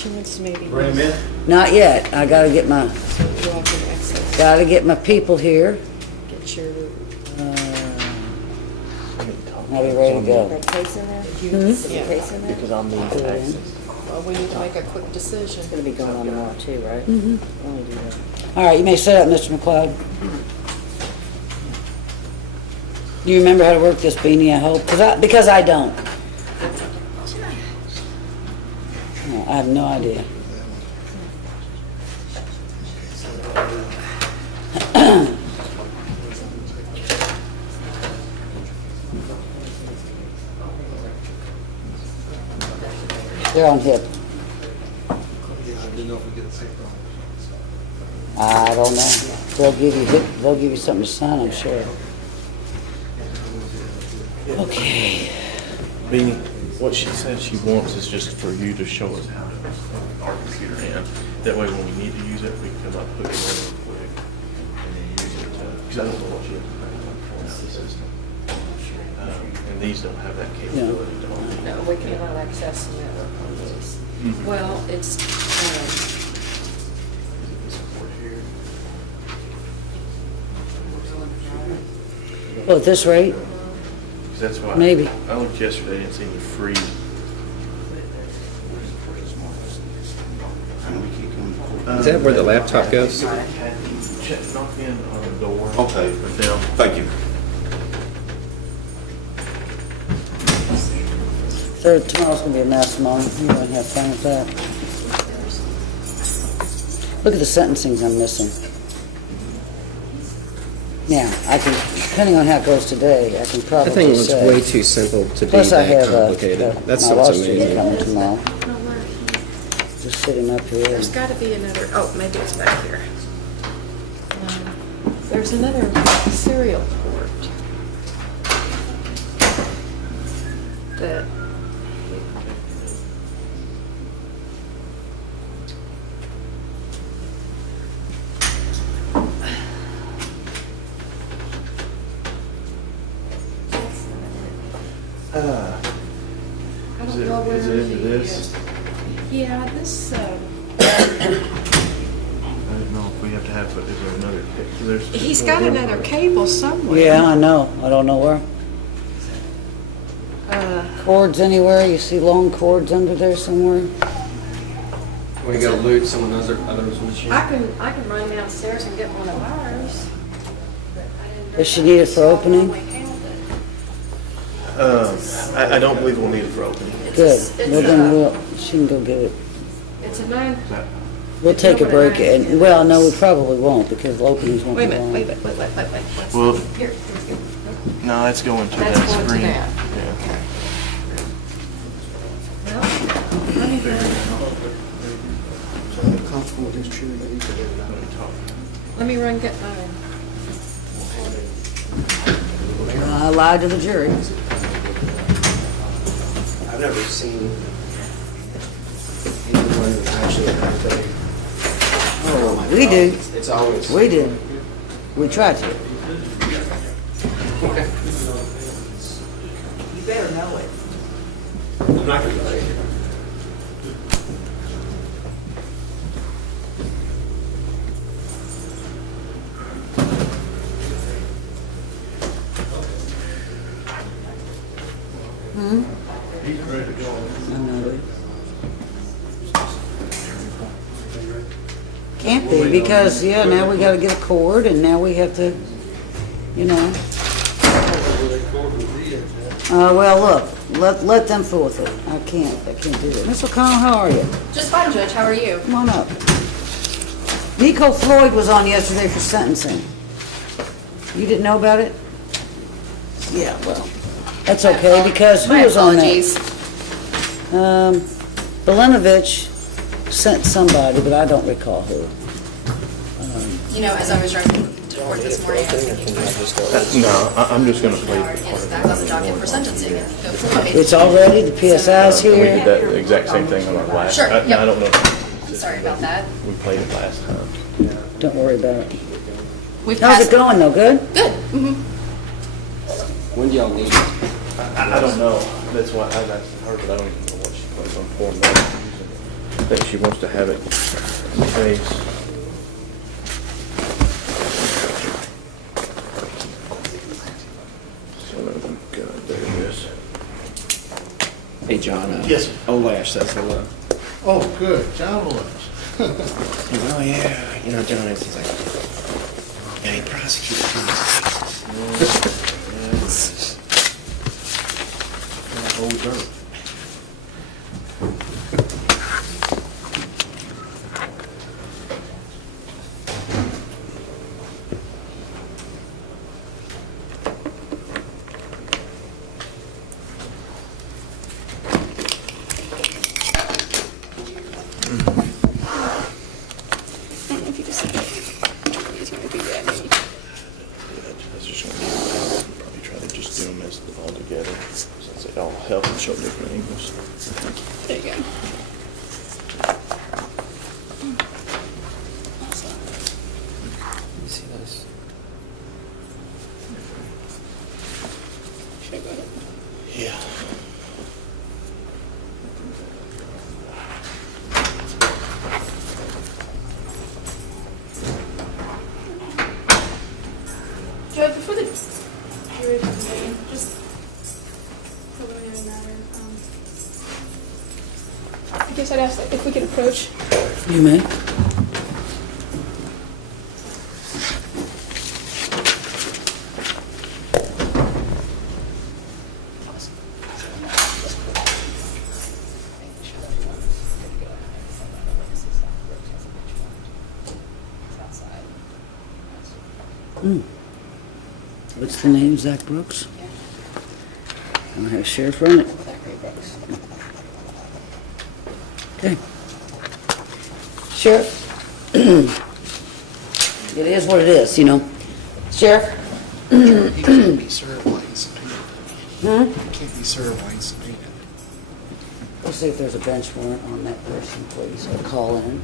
She wants to maybe. Bring him in? Not yet. I gotta get my, So you all can access, gotta get my people here. get your, I'll be ready to go. That case in there? Hmm? Is the case in there? Because I'll need access. well, we need to make a quick decision. It's gonna be going on tomorrow too, right? Mhm. Only do that. All right, you may set up, Mr. McLeod. You remember how to work this, Beanie, I hope? Because I don't. No, I have no idea. They're on hip. I don't know. They'll give you something to sign, I'm sure. Okay. Beanie, what she said she wants is just for you to show us how to our computer in. That way when we need to use it, we can come up, put it in real quick, and then use it. Because I don't know what she has to put out the system. And these don't have that capability. No, we cannot access the network on these. Well, it's, Well, at this rate, Because that's why. Maybe. I looked yesterday and seen the free. Is that where the laptop goes? Check, knock in on the door. Okay. With them. Thank you. tomorrow's gonna be a mess tomorrow. You gonna have fun with that. Look at the sentencings I'm missing. Now, I can, depending on how it goes today, I can That probably thing looks say. way too simple to be Plus I that have, complicated. That's my law what's student amazing. coming tomorrow. Just sitting up here. there's gotta be another, oh, maybe it's back here. There's another serial port that, I Is don't know where it into he this? is. Yeah, this, I don't know if we have to have, but is there another? There's. he's got another cable somewhere. Yeah, I know. I don't know where. Uh, Cords anywhere? You see long cords under there somewhere? We go loot someone else's machine. I can run downstairs and get one of ours. but I didn't Does she need it for opening? know how we handled it. I don't believe we'll need it for opening. Good. It's Well, then she can go get it. It's a 9. We'll take a break and, well, no, we probably won't because the openings won't be Wait a long. minute, wait. Well, Here. no, it's going to That's that going to screen. that. Yeah. Okay. Well, let me find- Let me run get mine. I lied to the jury. I've never seen anyone actually have that. Oh, we do. It's always. We do. We try to. You better know it. I'm not gonna lie. I know it. Can't be because, yeah, now we gotta get a cord and now we have to, you know. Well, look, let them fool with it. I can't do that. Miss O'Connell, how are you? Just fine, Judge. How are you? Come on up. Nico Floyd was on yesterday for sentencing. You didn't know about it? Yeah, well, that's okay because who My was on that? apologies. Belenovich sent somebody, but I don't recall who. You know, as I was driving to court this morning, I was thinking, No, I'm just gonna play. it's back on the docket for sentencing and go for it. It's already, the PSI's We did here. that the exact same thing on our last. Sure, I yep. don't know. I'm sorry about that. We played it last time. Don't worry about it. We've How's passed. it going though, good? Good. Mm-hmm. When do y'all need it? I don't know. That's why I asked her, but I don't even know what she put on form. think she wants to have it in case. Son of a gun, there it is. Hey, John. Yes. Olash says hello. Oh, good, John Lewis. He's like, oh yeah, you know, John is. He's like, yeah, he prosecuted Old dirt. I don't know if you just he's gonna be that maybe. Yeah, that's just gonna be, probably try to just do them as all together, since they all help and show different angles. There you go. You see those? Should I go ahead? Yeah. Judge, before the jury comes in, just preliminary matter, I guess I'd ask like, if we could approach. You may. What's the name, Zach Brooks? I'm gonna have Sheriff run it. Zachary Brooks. Okay. Sheriff? It is what it is, you know. Sheriff? He can't be served while he's subpoenaed. He can't be served while he's subpoenaed. We'll see if there's a bench warrant on that person, please, or call in.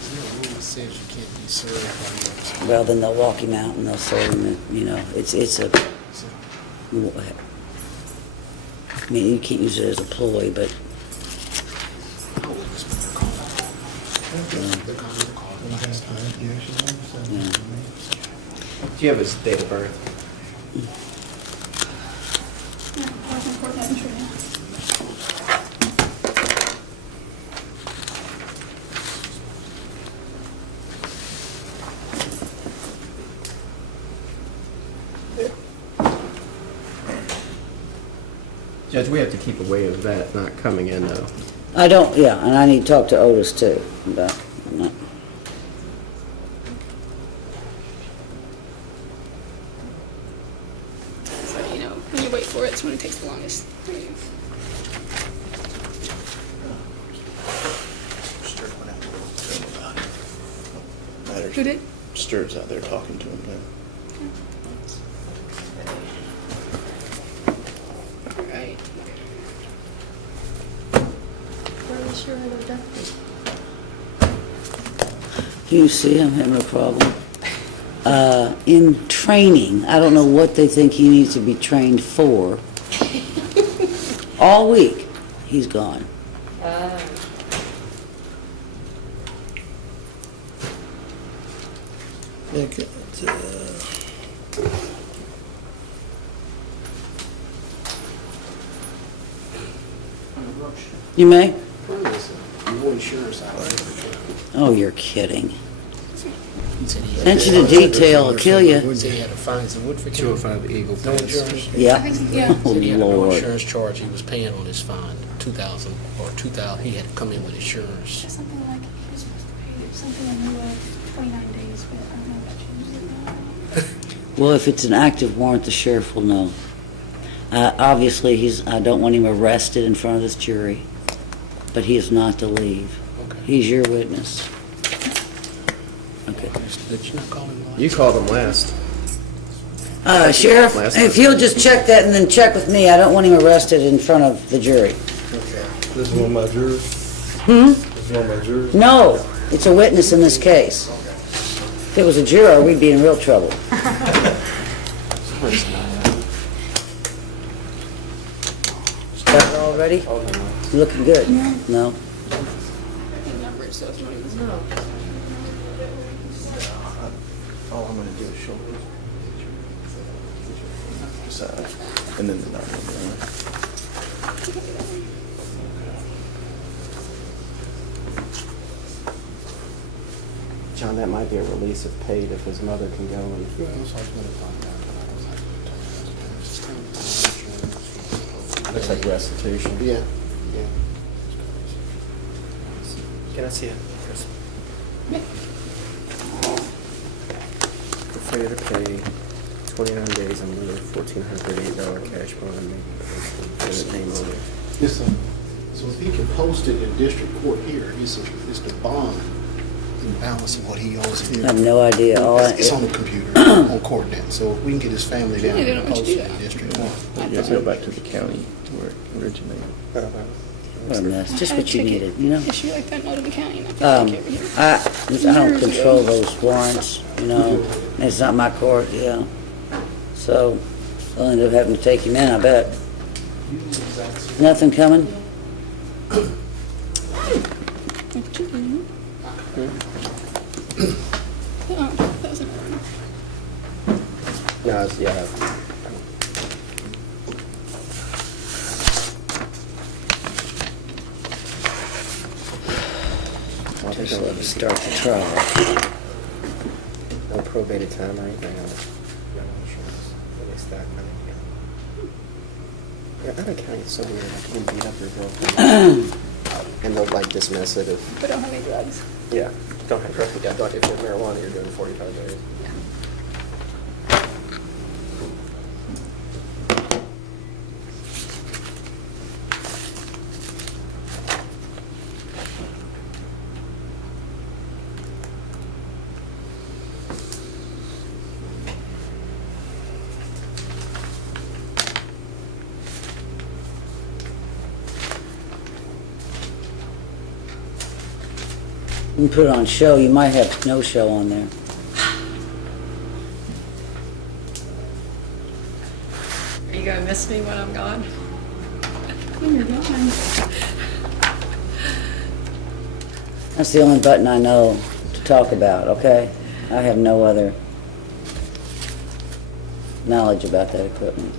Is there a rule that says you can't be served while you're subpoenaed? Well, then they'll walk him out and they'll serve him, you know, it's a, So, I mean, you can't use it as a ploy, but oh, that's what they're called. They're called last time. yeah. Do you have his date of birth? Yeah, I was in court that intro now. Judge, we have to keep away of that not coming in though. I don't, yeah, and I need to talk to Otis too, about, no. So, you know, when you wait for it, it's when it takes the longest. Sturt went out to him about it. Matters. Who did? Sturt's out there talking to him now. Right. Where is your other deputy? You see, I'm having a problem. In training, I don't know what they think he needs to be trained for. All week, he's gone. You may? Your insurance out there. Oh, you're kidding. He said he had- Attention to detail will kill you. He said he had to find some Woodford. 205 Eagle No Pass. insurance? Yeah. Yeah. Oh, Said he had a no Lord. insurance charge he was paying on his fine, 2,000 or 2,000. He had to come in with insurance. Something like, he was supposed to pay something in lieu of 29 days, but I don't know if that changes it now. Well, if it's an active warrant, the sheriff will know. Obviously, I don't want him arrested in front of this jury, but he is not to leave. Okay. He's your witness. Okay. Did you not call him last? You called him last. Sheriff, Last if time. you'll just check that and then check with me, I don't want him arrested in front of the jury. Okay. This is one of my jurors? Hmm? This is one of my jurors? No, it's a witness in this case. If it was a juror, we'd be in real trouble. Got it all ready? You looking good? No? stuff. You don't even No. All I'm gonna do is show you. Decide, and then the number. John, that might be a release of paid if his mother can go and. Yeah, that's what I was gonna find out, but I was like, it's kind of Looks like restitution. yeah, yeah. Can I see it? Chris? Yeah. For failure to pay 29 days in lieu of $1,438 cash bond and name on it. It's a, so if he can post it in district court here, it's the bond in balance of what he owes here. I have no idea. All It's on the computer, on court then, so if we can get his family down Yeah, they and don't want you post to it do in that. district court. You have to go back to the county where it originated. What a mess, just I what you had a needed, ticket you know? Issue like that, not in the county. And I Um, can't over here. I don't control those warrants, you know? It's not my court, yeah. So, I'll end up having to take him in, I bet. Nothing coming? Oh, that was an error. No, it's, yeah. I'll take Just a let look. us start the trial. No probated time or anything on it. No insurance. At least that kind of, yeah. Out of county, it's so weird. I can beat up your girlfriend. And they'll like dismiss it if, But I don't have any drugs. yeah, don't have drugs. Yeah, if you're marijuana, you're doing 45 days. You can put it on show, you might have no show on there. Are you gonna miss me when I'm gone? When you're gone. That's the only button I know to talk about, okay? I have no other knowledge about that equipment.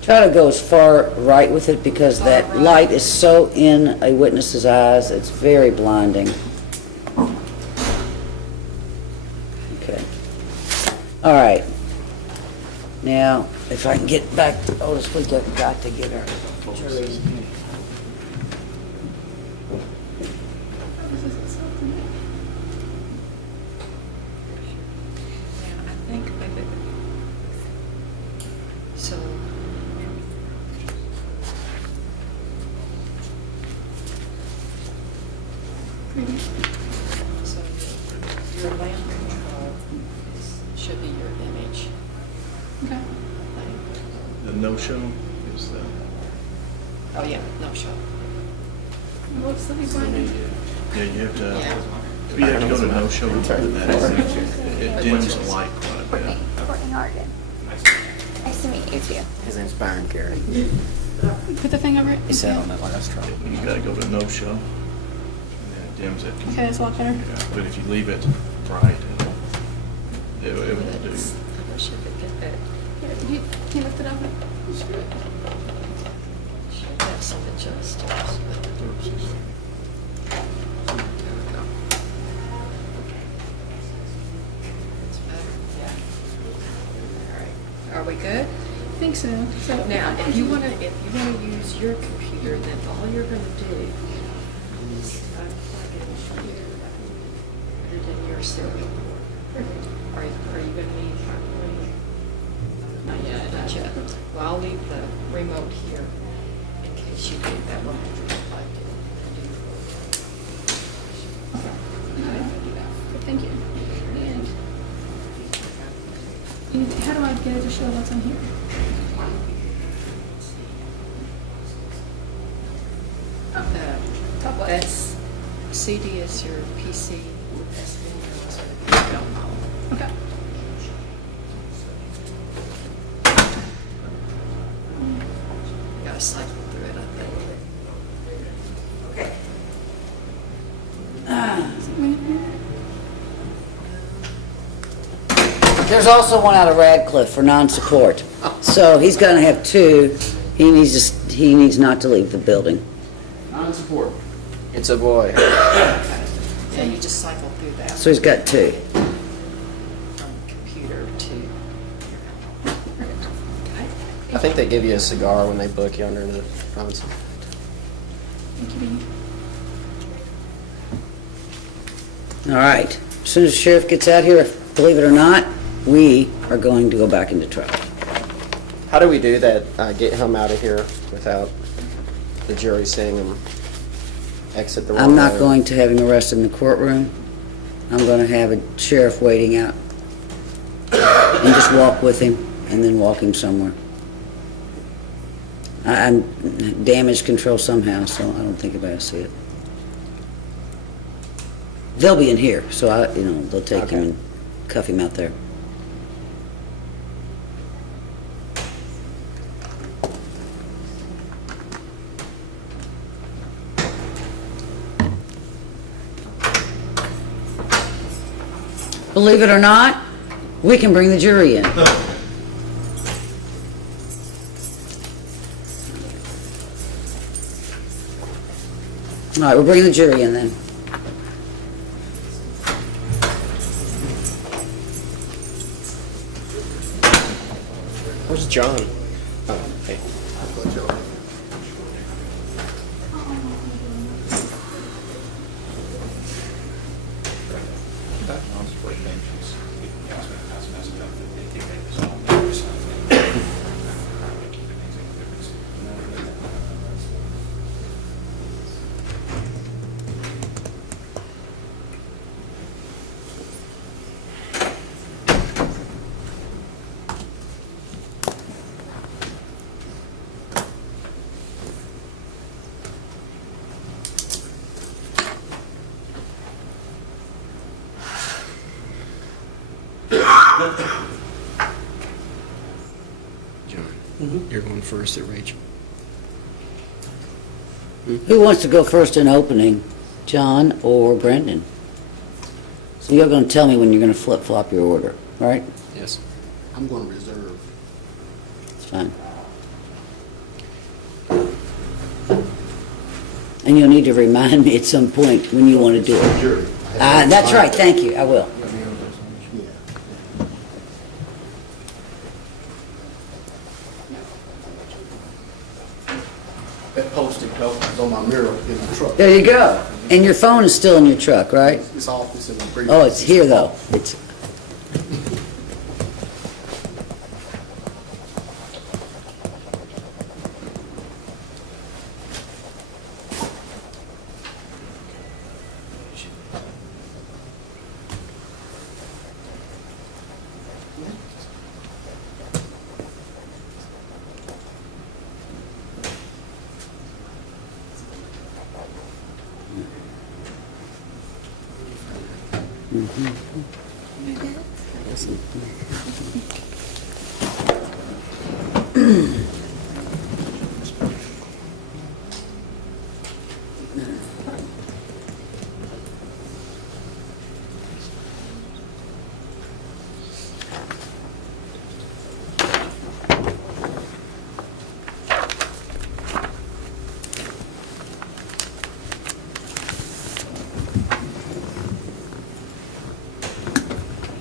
Try to go as far right with it because that light is so in a witness's eyes, it's very blinding. Okay. All right. Now, if I can get back to Otis, we've got to get her. I think maybe. So. So your land control should be your image. Okay. The no-show is the, Oh, yeah, no show. What's the big one? yeah, you have to, Yeah. you have to go to no-show and turn that. It dims the light quite a bit. Courtney Harden. Nice to meet you too. His name's Byron Carey. Put the thing over it. He sat on that last trial. You gotta go to no-show, and then it dims it. Okay, that's a lot better. Yeah, but if you leave it bright, it will do. I wish I could get that. Here, can you lift it up? Should have some adjusters, but there we go. That's better. Yeah. All right. Are we good? I think so. So Now, if you wanna use your computer, then all you're gonna do is unplug it here, put it in your serial port. Are you gonna need hardware? Not yet, not yet. Well, I'll leave the remote here in case you need that one to be plugged in. Good, thank you. And how do I get it to show what's on here? Top left. That's, CD is your PC, SD is your download. Okay. You gotta cycle through it, I think. There's also one out of Radcliffe for non-support. So he's gonna have two. He needs not to leave the building. Non-support. It's a boy. Yeah, you just cycle through that So he's got two. from computer to. I think they give you a cigar when they book you under the console. Thank you, Beanie. All right. As soon as the sheriff gets out here, believe it or not, we are going to go back into trial. How do we do that, get him out of here without the jury seeing him exit the wrong way? I'm not going to have him arrested in the courtroom. I'm going to have a sheriff waiting out and just walk with him and then walk him somewhere. I'm damage control somehow, so I don't think anybody will see it. They'll be in here, so they'll take him and cuff him out there. Believe it or not, we can bring the jury in. All right, we're bringing the jury in then. Where's John? Oh, hey. John, you're going first at Rachel. Who wants to go first in opening, John or Brendan? So you're going to tell me when you're going to flip-flop your order, right? Yes. I'm going to reserve. It's fine. And you'll need to remind me at some point when you want to do it. Jury. That's right, thank you, I will. Yeah. That post-it note is on my mirror in the truck. There you go. And your phone is still in your truck, right? It's off, it's in the brief. Oh, it's here, though. It's...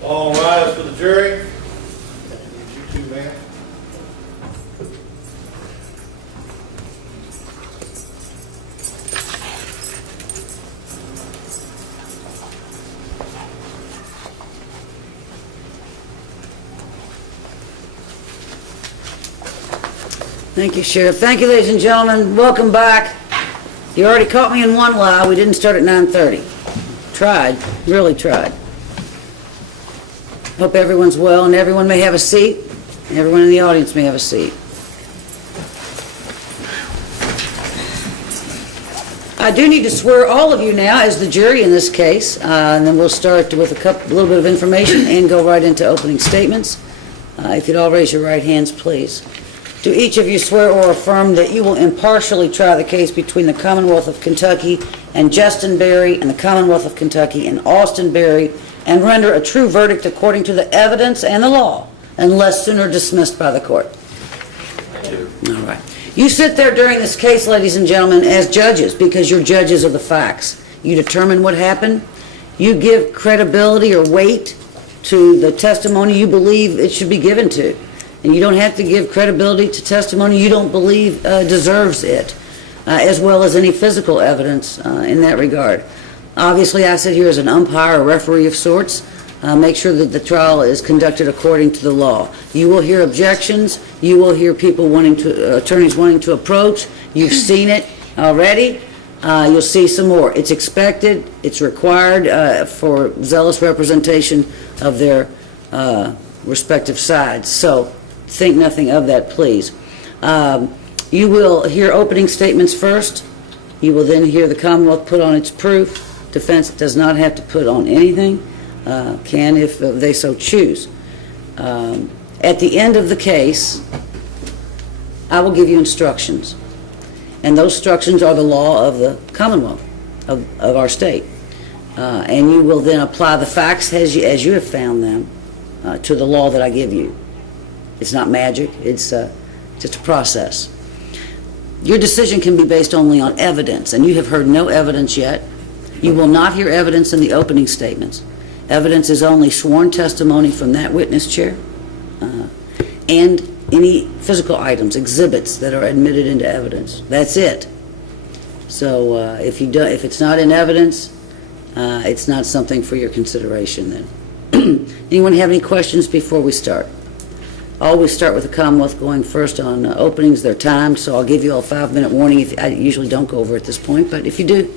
All rise for the jury. You two, man. Thank you, Sheriff. Thank you, ladies and gentlemen. Welcome back. You already caught me in one lie. We didn't start at 9:30. Tried, really tried. Hope everyone's well and everyone may have a seat. Everyone in the audience may have a seat. I do need to swear all of you now as the jury in this case, and then we'll start with a little bit of information and go right into opening statements. If you'd all raise your right hands, please. Do each of you swear or affirm that you will impartially try the case between the Commonwealth of Kentucky and Justin Berry and the Commonwealth of Kentucky and Austin Berry and render a true verdict according to the evidence and the law, unless sooner dismissed by the court. All right. You sit there during this case, ladies and gentlemen, as judges, because you're judges of the facts. You determine what happened. You give credibility or weight to the testimony you believe it should be given to. And you don't have to give credibility to testimony you don't believe deserves it, as well as any physical evidence in that regard. Obviously, I sit here as an umpire, a referee of sorts. Make sure that the trial is conducted according to the law. You will hear objections. You will hear people attorneys wanting to approach. You've seen it already. You'll see some more. It's expected. It's required for zealous representation of their respective sides. So think nothing of that, please. You will hear opening statements first. You will then hear the Commonwealth put on its proof. Defense does not have to put on anything. Can if they so choose. At the end of the case, I will give you instructions. And those instructions are the law of the Commonwealth, of our state. And you will then apply the facts as you have found them to the law that I give you. It's not magic, it's just a process. Your decision can be based only on evidence, and you have heard no evidence yet. You will not hear evidence in the opening statements. Evidence is only sworn testimony from that witness chair and any physical items, exhibits that are admitted into evidence. That's it. So if it's not in evidence, it's not something for your consideration then. Anyone have any questions before we start? Always start with the Commonwealth going first on openings. They're timed, so I'll give you all a 5-minute warning. I usually don't go over at this point, but if you do,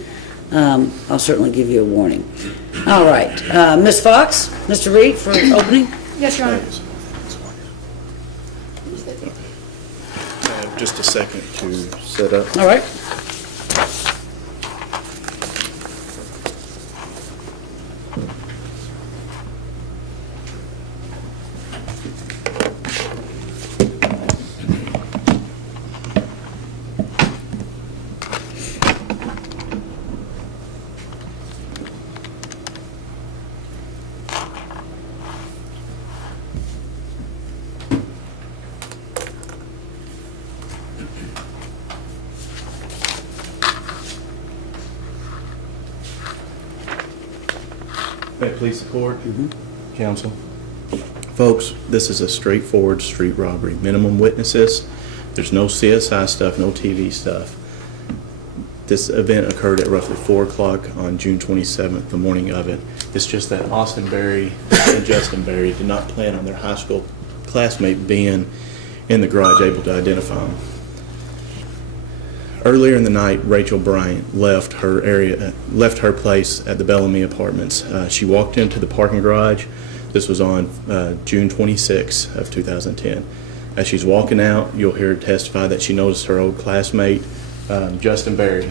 I'll certainly give you a warning. All right. Ms. Fox, Mr. Reed for opening. Yes, Your Honor. Just a second to set up. All right. May it please the court, counsel. Folks, this is a straightforward street robbery. Minimum witnesses. There's no CSI stuff, no TV stuff. This event occurred at roughly 4 o'clock on June 27th, the morning of it. It's just that Austin Berry and Justin Berry did not plan on their high school classmate being in the garage able to identify him. Earlier in the night, Rachel Bryant left her place at the Bellamy Apartments. She walked into the parking garage. This was on June 26th of 2010. As she's walking out, you'll hear her testify that she noticed her old classmate, Justin Berry.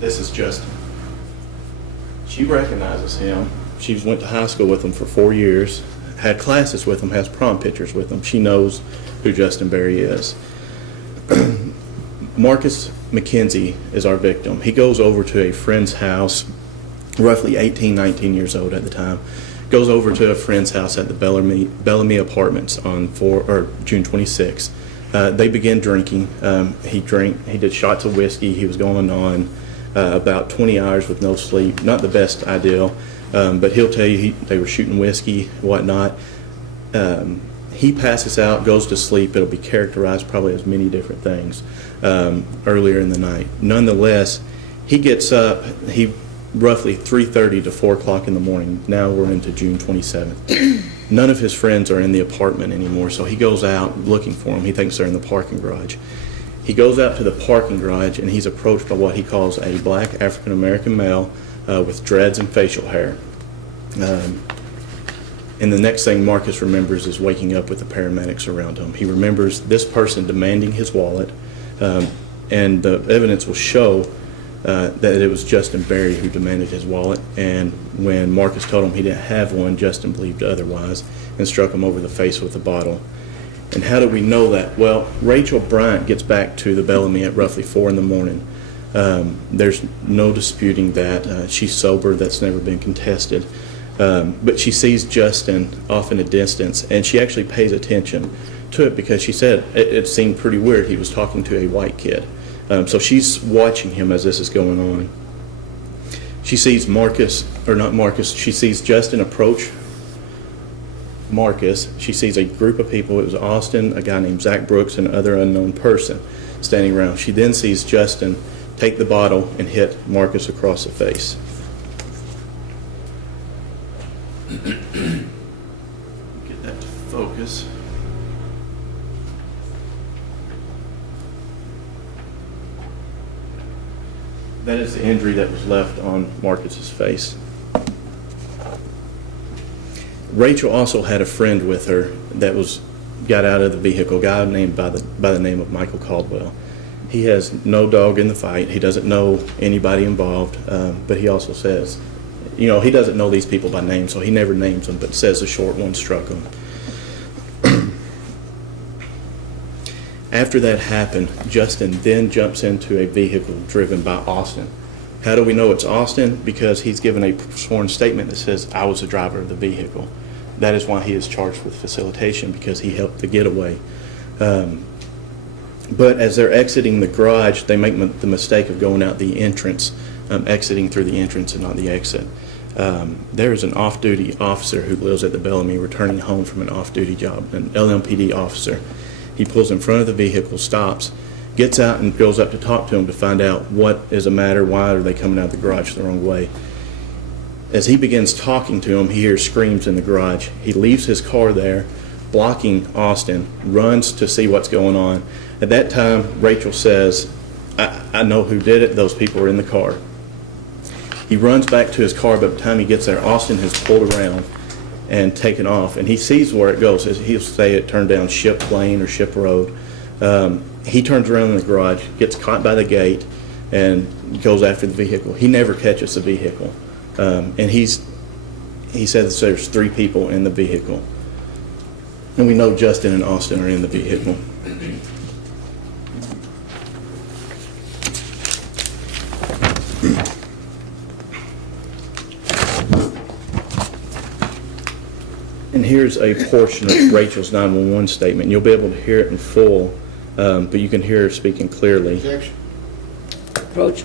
This is Justin. She recognizes him. She went to high school with him for 4 years, had classes with him, has prom pictures with him. She knows who Justin Berry is. Marcus McKenzie is our victim. He goes over to a friend's house, roughly 18, 19 years old at the time, goes over to a friend's house at the Bellamy Apartments on June 26th. They began drinking. He did shots of whiskey. He was going on about 20 hours with no sleep. Not the best ideal, but he'll tell you they were shooting whiskey, whatnot. He passes out, goes to sleep. It'll be characterized probably as many different things earlier in the night. Nonetheless, he gets up, roughly 3:30 to 4 o'clock in the morning. Now we're into June 27th. None of his friends are in the apartment anymore, so he goes out looking for them. He thinks they're in the parking garage. He goes out to the parking garage, and he's approached by what he calls a black African-American male with dreads and facial hair. And the next thing Marcus remembers is waking up with the paramedics around him. He remembers this person demanding his wallet, and the evidence will show that it was Justin Berry who demanded his wallet. And when Marcus told him he didn't have one, Justin believed otherwise and struck him over the face with a bottle. And how do we know that? Well, Rachel Bryant gets back to the Bellamy at roughly 4 in the morning. There's no disputing that. She's sober. That's never been contested. But she sees Justin off in a distance, and she actually pays attention to it because she said it seemed pretty weird. He was talking to a white kid. So she's watching him as this is going on. She sees she sees Justin approach Marcus. She sees a group of people. It was Austin, a guy named Zach Brooks, and another unknown person standing around. She then sees Justin take the bottle and hit Marcus across the face. Get that to focus. That is the injury that was left on Marcus's face. Rachel also had a friend with her that got out of the vehicle, a guy named by the name of Michael Caldwell. He has no dog in the fight. He doesn't know anybody involved, but he also says, he doesn't know these people by name, so he never names them, but says the short one struck him. After that happened, Justin then jumps into a vehicle driven by Austin. How do we know it's Austin? Because he's given a sworn statement that says, I was the driver of the vehicle. That is why he is charged with facilitation, because he helped the getaway. But as they're exiting the garage, they make the mistake of going out the entrance, exiting through the entrance and not the exit. There is an off-duty officer who lives at the Bellamy returning home from an off-duty job, an LMPD officer. He pulls in front of the vehicle, stops, gets out and goes up to talk to him to find out what is the matter, why are they coming out of the garage the wrong way. As he begins talking to him, he hears screams in the garage. He leaves his car there, blocking Austin, runs to see what's going on. At that time, Rachel says, I know who did it. Those people are in the car. He runs back to his car, but by the time he gets there, Austin has pulled around and taken off, and he sees where it goes. He'll say it turned down Ship Lane or Ship Road. He turns around in the garage, gets caught by the gate, and goes after the vehicle. He never catches the vehicle. And he says there's 3 people in the vehicle. And we know Justin and Austin are in the vehicle. And here's a portion of Rachel's 911 statement. You'll be able to hear it in full, but you can hear her speaking clearly. Objection. Approach.